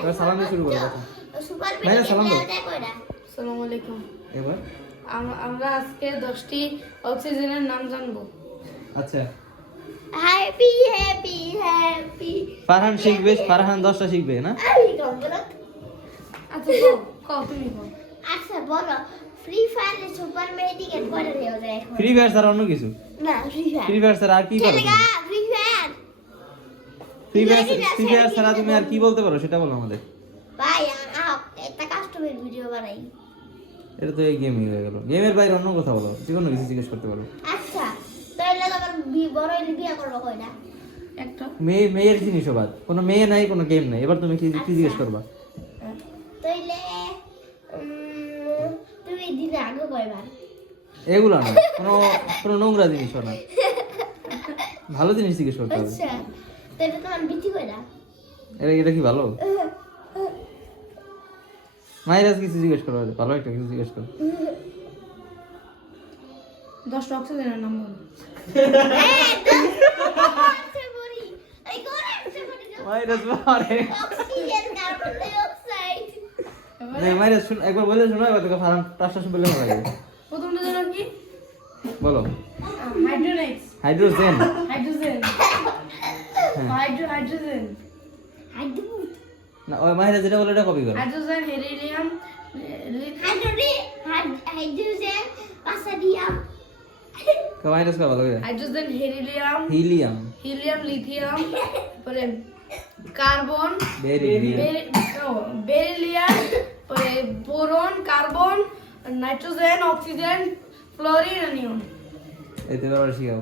এবার সালাম দিয়ে শুরু করো কথা। সুপার ভাইয়া, সালাম দাও। আসসালামু আলাইকুম। এবার আমরা আজকে 10টি অক্সিজেনের নাম জানবো। আচ্ছা, হ্যাপি হ্যাপি হ্যাপি ফারহান শিখবে, ফারহান 10টা শিখবে না? আমি কম্বল। আচ্ছা কও তুমি কও। আচ্ছা বলো, ফ্রি ফায়ারে সুপার মেডিকেট করে দেওয়া যায় এখন? ফ্রি ফায়ার ছাড়া অন্য কিছু? না, ফ্রি ফায়ার। ফ্রি ফায়ার ছাড়া আর কি পারো? খেলেগা ফ্রি ফায়ার। ফ্রি ফায়ার ছাড়া তুমি আর কি বলতে পারো সেটা বলো আমাদের। ভাই একটা কাস্টমার ভিডিও বানাই। এটা তো এই গেমই হয়ে গেল। গেমের বাইরে অন্য কথা বলো, যে কোনো কিছু জিজ্ঞেস করতে পারো। আচ্ছা তাহলে তোমার বড় হইলে বিয়ে করবো কয়টা? একটা মেয়ের জিনিস বাদ, কোনো মেয়ে নাই, কোনো গেম নাই। এবার তুমি কি জিজ্ঞেস করবা? তাইলে তুমি দিনে আগে কয়বার? এগুলো না, কোনো নোংরা জিনিসও না, ভালো জিনিস জিজ্ঞেস করতে হবে। আচ্ছা তাহলে তোমার বিটি কয়টা? এটা কি ভালো? মাইরাজ কিছু জিজ্ঞেস করো, ভালো একটা কিছু জিজ্ঞেস করো। 10টা অক্সিজেনের নাম বলো। মাইরাজ পারে। Oxygen, carbon die oxide. মাইরাজ শুন, একবার বলে শোনো, এবার তোকে ফার্ম টাসটা শুনলে ভালো লাগে। প্রথমটা জানো কি? বলো। হাইড্রোনাইটস। হাইড্রোজেন। হাইড্রোজেন। হ্যাঁ। হাইড্রোজেন। হাইড্রোজেন, না, ওই মাইরাজ যেটা বলে এটা কপি করো। হাইড্রোজেন, হেলিয়াম, হাইড্রোজেন, পাসাডিয়াম। মাইরাজ কা ভালো করে। হাইড্রোজেন, হেলিয়াম, হিলিয়াম, লিথিয়াম, পরে কার্বন, বেরিলিয়াম, বেরিলিয়াম, পরে boron, carbon, nitrogen, oxygen, fluorine, neon. এতে এবার শিখাও।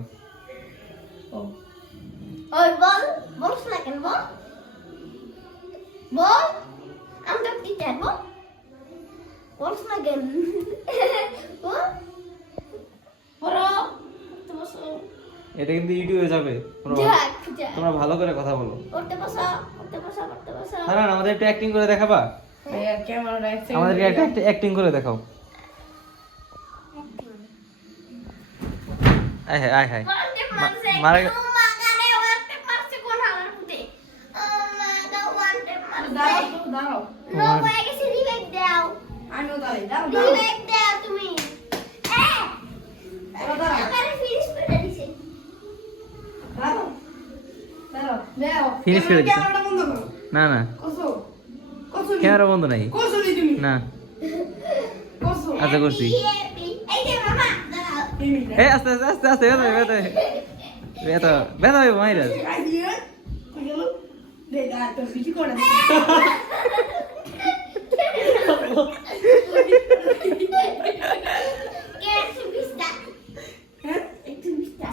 ও ওই বল, বলছ না কেন? বল বল, আমরা কি চাইব? বলছ না কেন? বল বলো তো বসো। এটা কিন্তু ইউটিউবে যাবে। যাক যাক, তোমরা ভালো করে কথা বলো। করতে বসো, করতে বসো, করতে বসো। হারান, আমাদের একটু অ্যাক্টিং করে দেখাবা? ক্যামেরাটা এক সেকেন্ড। আমাদেরকে একটা অ্যাক্টিং করে দেখাও। আয় হায়, আয় হায়। বলতে পারছে, মারা ও মা গানে বলতে পারছে কোন হালার পুতে। ও মা দা ওয়ান্টে পারছে। দাঁড়াও। নো হয়ে গেছে, রিভাইভ দাও। আমিও দাঁড়াও। রিভাইভ দাও তুমি। দাঁড়াও। আমারে ফিনিশ করে দিছে। দাঁড়াও। Finish করে দিছে। ক্যামেরাটা বন্ধ করো। না না, কসো ক্যামেরা বন্ধ নাই। নি তুমি না, কসো আচ্ছা করছি। এই যে মামা দাও। এ আস্তে আস্তে আস্তে আস্তে, ব্যথা হইব মাইরাজ। কে একটু বিস্তা। একটু বিস্তা।